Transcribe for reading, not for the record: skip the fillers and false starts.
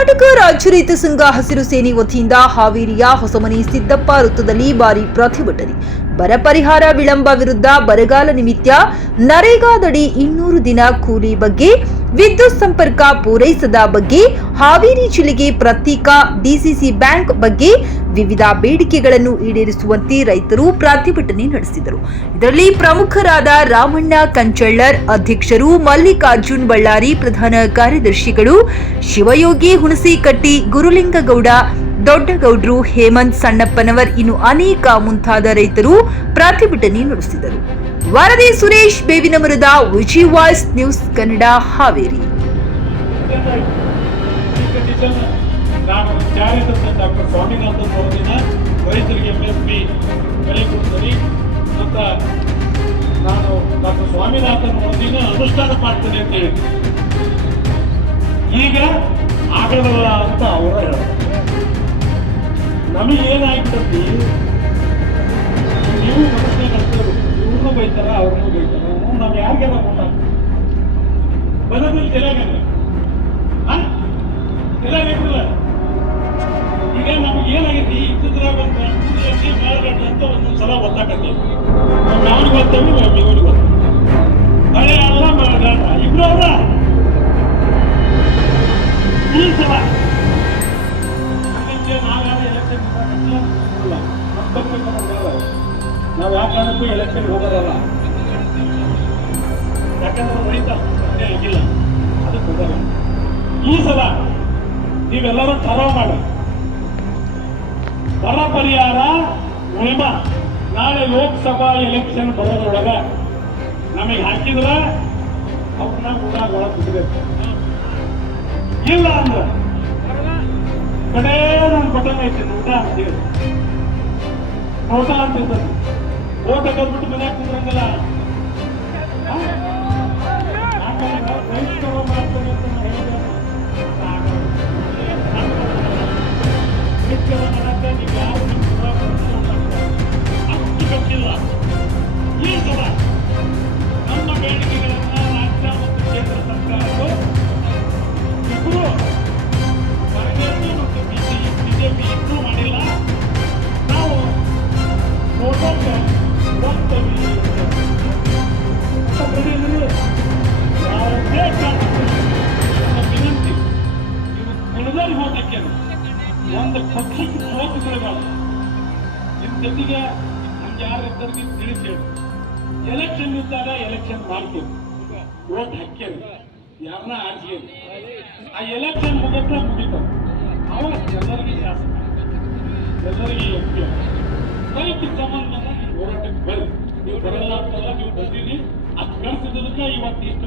ಕರ್ನಾಟಕ ರಾಜ್ಯ ರೈತ ಸಂಘ ಹಸಿರು ಸೇನೆ ವತಿಯಿಂದ ಹಾವೇರಿಯ ಹೊಸಮನಿ ಸಿದ್ದಪ್ಪ ವೃತ್ತದಲ್ಲಿ ಭಾರಿ ಪ್ರತಿಭಟನೆ. ಬರ ಪರಿಹಾರ ವಿಳಂಬ ವಿರುದ್ಧ, ಬರಗಾಲ ನಿಮಿತ್ತ ನರೇಗಾದಡಿ 200 ದಿನ ಕೂಲಿ ಬಗ್ಗೆ, ವಿದ್ಯುತ್ ಸಂಪರ್ಕ ಪೂರೈಸದ ಬಗ್ಗೆ, ಹಾವೇರಿ ಜಿಲ್ಲೆಗೆ ಪ್ರತ್ಯೇಕ ಡಿಸಿಸಿ ಬ್ಯಾಂಕ್ ಬಗ್ಗೆ ವಿವಿಧ ಬೇಡಿಕೆಗಳನ್ನು ಈಡೇರಿಸುವಂತೆ ರೈತರು ಪ್ರತಿಭಟನೆ ನಡೆಸಿದರು. ಇದರಲ್ಲಿ ಪ್ರಮುಖರಾದ ರಾಮಣ್ಣ ಕಂಚಳ್ಳರ್ ಅಧ್ಯಕ್ಷರು, ಮಲ್ಲಿಕಾರ್ಜುನ್ ಬಳ್ಳಾರಿ ಪ್ರಧಾನ ಕಾರ್ಯದರ್ಶಿಗಳು, ಶಿವಯೋಗಿ ಹುಣಸಿಕಟ್ಟಿ, ಗುರುಲಿಂಗಗೌಡ ದೊಡ್ಡಗೌಡ್ರು, ಹೇಮಂತ್ ಸಣ್ಣಪ್ಪನವರ್ ಇನ್ನು ಅನೇಕ ಮುಂತಾದ ರೈತರು ಪ್ರತಿಭಟನೆ ನಡೆಸಿದರು. ವರದಿ ಸುರೇಶ್ ಬೇವಿನಮರದ, ವಿಜಿ ವಾಯ್ಸ್ ನ್ಯೂಸ್ ಕನ್ನಡ, ಹಾವೇರಿ. ನಾನು ಡಾಕ್ಟರ್ ಸ್ವಾಮಿನಾಥನ್ ಅವರಿನ ರೈತರಿಗೆ MSP ಬೆಲೆ ಕೊಡ್ತೀನಿ ಅಂತ ನಾನು ಡಾಕ್ಟರ್ ಸ್ವಾಮಿನಾಥನ್ ಅವರಿನ ಅನುಷ್ಠಾನ ಮಾಡ್ತೇನೆ ಅಂತ ಹೇಳಿ ಈಗ ಆಗಲ್ಲ ಅಂತ ಅವರ ಹೇಳ್ತಾರೆ. ನಮಗೆ ಏನಾಗ್ಬಿಡ್ತಿ, ನೀವು ಮನಸ್ಸಿನಾಗ ಅನ್ಸೋದು, ಇವ್ರನ್ನೂ ಬೈತಾರ ಅವ್ರನ್ನೂ ಬೈತಾರ, ನಾವು ಯಾರಿಗೆಲ್ಲ ಗೊತ್ತಾಗ್ತದೆ ಬರೋದಿಲ್ಲ ತೆಲಾಗಲ್ಲ ತೆಲಾಗಿಲ್ಲ. ಈಗ ನಮ್ಗೆ ಏನಾಗೈತಿ, ಇದ್ರಾಗ ಮೇಲ್ಗಡೆ ಅಂತ ಒಂದೊಂದ್ಸಲ ಒತ್ತಾಕತ್ತೀವಿ. ನಾವು ಯಾವ್ರಿಗೆ ಗೊತ್ತೇವಿ, ನಾವು ಇವ್ರಿಗೆ ಗೊತ್ತ ಹಳೆ ಅಲ್ಲ ಮೇಲ್ಗಡ ಇಬ್ರು ಅವ್ರ ಈ ಸಲ ನಾವ್ಯಾರು ಎಲೆಕ್ಷನ್ ನಾವು ಯಾವ ಕಾರಣಕ್ಕೂ ಎಲೆಕ್ಷನ್ ಹೋಗೋದಲ್ಲ. ಯಾಕಂದ್ರೆ ರೈತ ಆಗಿಲ್ಲ, ಅದಕ್ಕೆ ಹೋಗಲ್ಲ. ಈ ಸಲ ನೀವೆಲ್ಲರೂ ಠರಾವ ಮಾಡಿ ಬರ ಪರಿಹಾರ ಉಳಿಮ ನಾಳೆ ಲೋಕಸಭಾ ಎಲೆಕ್ಷನ್ ಬರೋದ್ರೊಳಗ ನಮಗೆ ಹಾಕಿದ್ರೆ ಅವ್ರನ್ನ ಊರಾಗ ಒಳಗೆ ಬಿಡಬೇಕು. ಇಲ್ಲ ಅಂದ್ರೆ ಕಡೆ ನಾನು ಬಟನ್ ಐತೆ ಊಟ ಅಂತೇಳಿ ಊಟ ಅಂತ ಓಟ ಕಲ್ಬಿಟ್ಟು ಮನ್ಯಾಗ ಕುಂದ್ರಂಗಲ್ಲ ಮಾಡ್ತೇನೆ ಅಂತ ಹೇಳಿದೆ. ನೀವು ಯಾರು ಅಷ್ಟು ಗೊತ್ತಿಲ್ಲ. ಈ ಸಲ ನಮ್ಮ ಬೇಡಿಕೆಗಳನ್ನ ರಾಜ್ಯ ಮತ್ತು ಕೇಂದ್ರ ಸರ್ಕಾರಗಳು ಇಬ್ಬರು ಕಾಂಗ್ರೆಸ್ ಮತ್ತು ಬಿಜೆಪಿ ಇನ್ನೂ ಮಾಡಿಲ್ಲ. ನಾವು ನೋಡೋಕೆ ಹೋಗ್ತೇವೆ ಯಾವುದೇ ಕಾರಣಕ್ಕೂ ನಮ್ಮ ವಿನಂತಿ, ನೀವು ಕುಣಿದಾರಿ ಹೋಗಕ್ಕೆ ಒಂದು ಪಕ್ಷಕ್ಕೆ ಸೋತು ಬಿಡಬಾರ್ದು. ನಿಮ್ಮ ಜೊತೆಗೆ ನಮ್ಗೆ ಯಾರಿದ್ದರಿಗೆ ತಿಳಿಸಿ ಎಲೆಕ್ಷನ್ ಇದ್ದಾಗ ಎಲೆಕ್ಷನ್ ಮಾಡ್ತೇವೆ, ಓಟ್ ಹಾಕ್ಯೇವೆ, ಯಾರನ್ನ ಆರಿಸ್ಕೇವೆ. ಆ ಎಲೆಕ್ಷನ್ ಮುಗಿತಾವ, ಅವಾಗ ಎಲ್ಲರಿಗೆ ಶಾಸಕ, ಎಲ್ಲರಿಗೆ MP. ರೈತರ ಸಂಬಂಧ ನೀವು ಹೋರಾಟಕ್ಕೆ ಬರ್ರಿ. ನೀವು ಬರಲ್ಲ ಅಂತಲ್ಲ, ನೀವು ಬಂದಿರಿ. ಅದು ಕಳಿಸಿದ್ದಕ್ಕೆ ಇವತ್ತು ಇಷ್ಟು